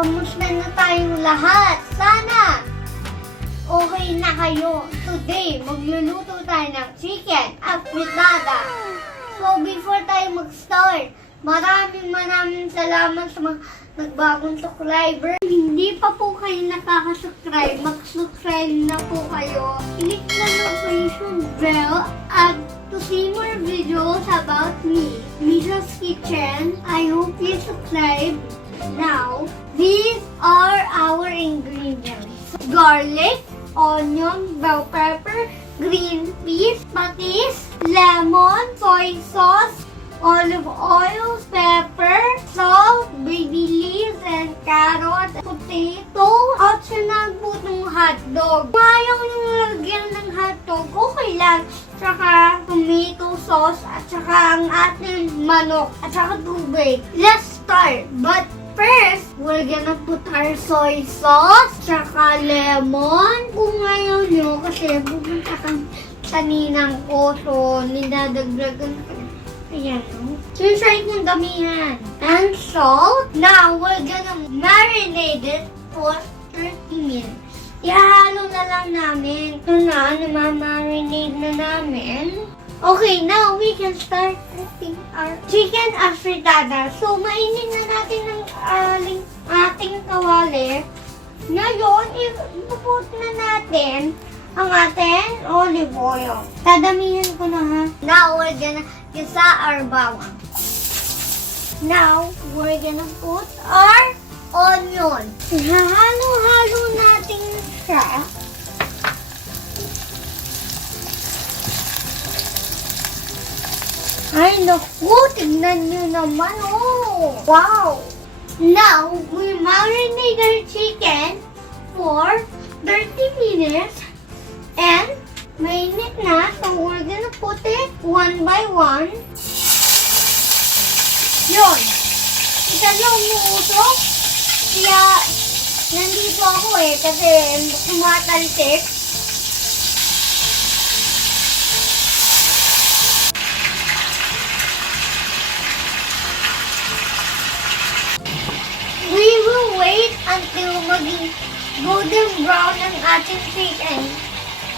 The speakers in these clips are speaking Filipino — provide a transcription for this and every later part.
Kamusta na tayong lahat? Sana okay na kayo. Today, magluluto tayo ng chicken afritada. So, before tayo mag-start, maraming salamat sa mga nagbagong subscriber. Hindi pa po kayo nakaka-subscribe, mag-subscribe na po kayo. Click the notification bell at to see more videos about me, Miesha's Kitchen. I hope you subscribe now. These are our ingredients: garlic, onion, bell pepper, green peas, patis, lemon, soy sauce, olive oil, pepper, salt, baby leaves, and carrot, potato, optional po ng hotdog. Kung ayaw nyo lagyan ng hotdog, okay lang. Tsaka tomato sauce, at tsaka ang ating manok, at tsaka tubig. Let's start. But first, we're gonna put our soy sauce, tsaka lemon. Kung ayaw nyo, kasi pupunta kang kaninang ko, so ninadagdagan ka. Ayan, no? So, try kong damihan. And salt. Now, we're gonna marinate it for 30 minutes. Ihalo na lang namin. Ito na, namamarinate na namin. Okay, now we can start cooking our chicken afritada. So, mainin na natin ang ating kawali. Ngayon, ipuput na natin ang ating olive oil. Dadamihan ko na, ha? Now, we're gonna gisa our bawang. Now, we're gonna put our onion. Halo-halo natin siya. Ay, naku, tignan nyo naman, oh. Wow! Now, we marinate our chicken for 30 minutes. And, mainit na, so we're gonna put it one by one. Yun. Kita nyo, umuusok. Kaya, nandito ako kasi tumatalsik. We will wait until maging golden brown ang ating chicken.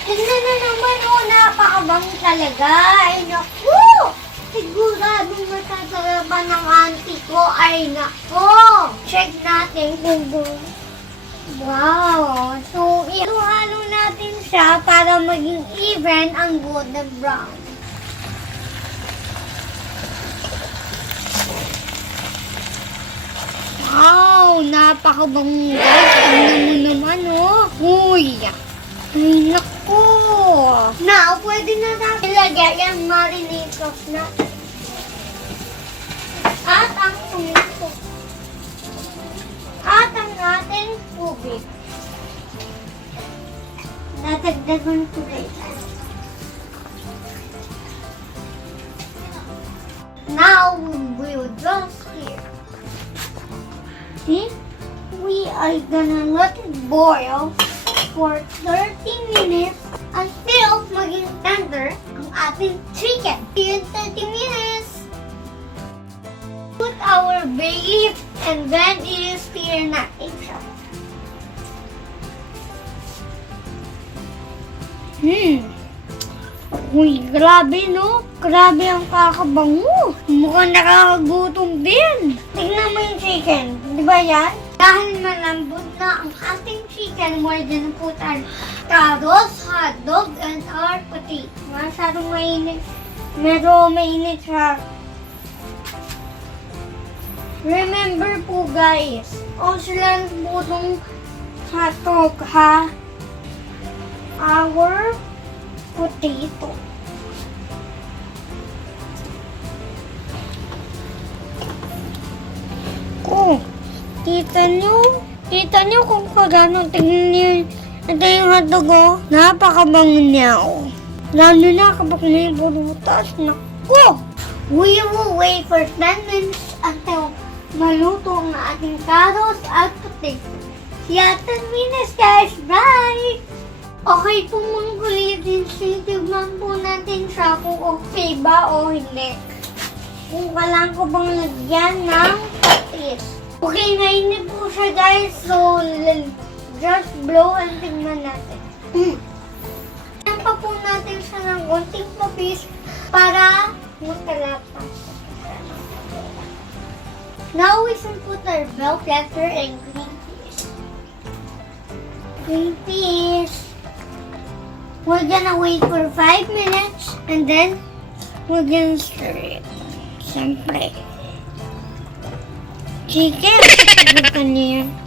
Tignan na naman, oh, napakabango talaga. Ay, naku! Siguradong matatarapan ng auntie ko. Ay, naku! Check natin kung wow! So, ihalo natin siya para maging even ang golden brown. Wow! Napakabango, guys. Tignan mo naman, oh. Uy! Ay, naku! Now, pwede na natin ilagay ang marinade sauce natin. At ang tomato. At ang ating tubig. Natagdagan ko rin. Now, we will just here. See? We are gonna let it boil for 30 minutes until maging tender ang ating chicken. In 30 minutes, put our bay leaf and then i-stir natin siya. Uy, grabe, no? Grabe ang kakabango. Mukhang nakakagutom din. Tignan mo yung chicken. Di ba yan? Dahil malambot na ang ating chicken, we're gonna put our carrots, hotdog, and our potato. Masyadong mainit. Medyo mainit siya. Remember po, guys, optional po itong hotdog, ha? Our potato. Oh, kita nyo kung kagano. Tingnan nyo, ito yung hotdog, oh. Napakabango niya, oh. Lalo na kapag may burutas. Naku! We will wait for 10 minutes until maluto ang ating carrots at potato. Kaya 10 minutes, guys. Bye! Okay po mga kulitins, titignan po natin siya kung okay ba o hindi. Kung kailangan ko bang lagyan ng patis. Okay, nainip po siya guys. So, just blow and tingnan natin. Yan pa po natin siya ng konting papis para magkalapas. Now we can put our bell pepper and green peas. Green peas. We're gonna wait for 5 minutes and then we're gonna stir it. Siyempre. Chicken.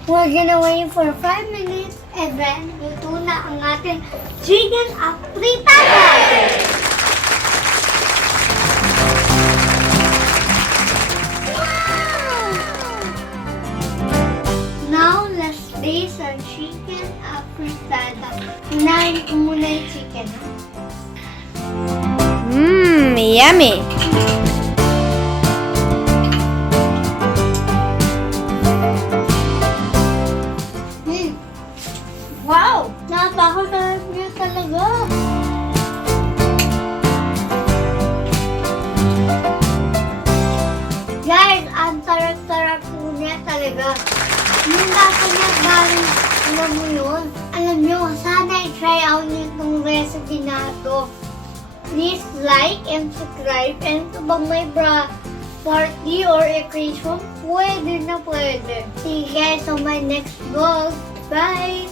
We're gonna wait for 5 minutes and then luto na ang ating chicken afritada. Now, let's taste our chicken afritada. Unahin ko muna yung chicken, ha? Yummy. Wow! Napakasarap niya talaga. Guys, ang sarap-sarap po niya talaga. Yung lasa niya galing, alam mo yun. Alam nyo, sana i-try out niyo itong recipe na ito. Please like and subscribe. And ito bang may party or occasion? Pwede na pwede. See you guys on my next vlog. Bye!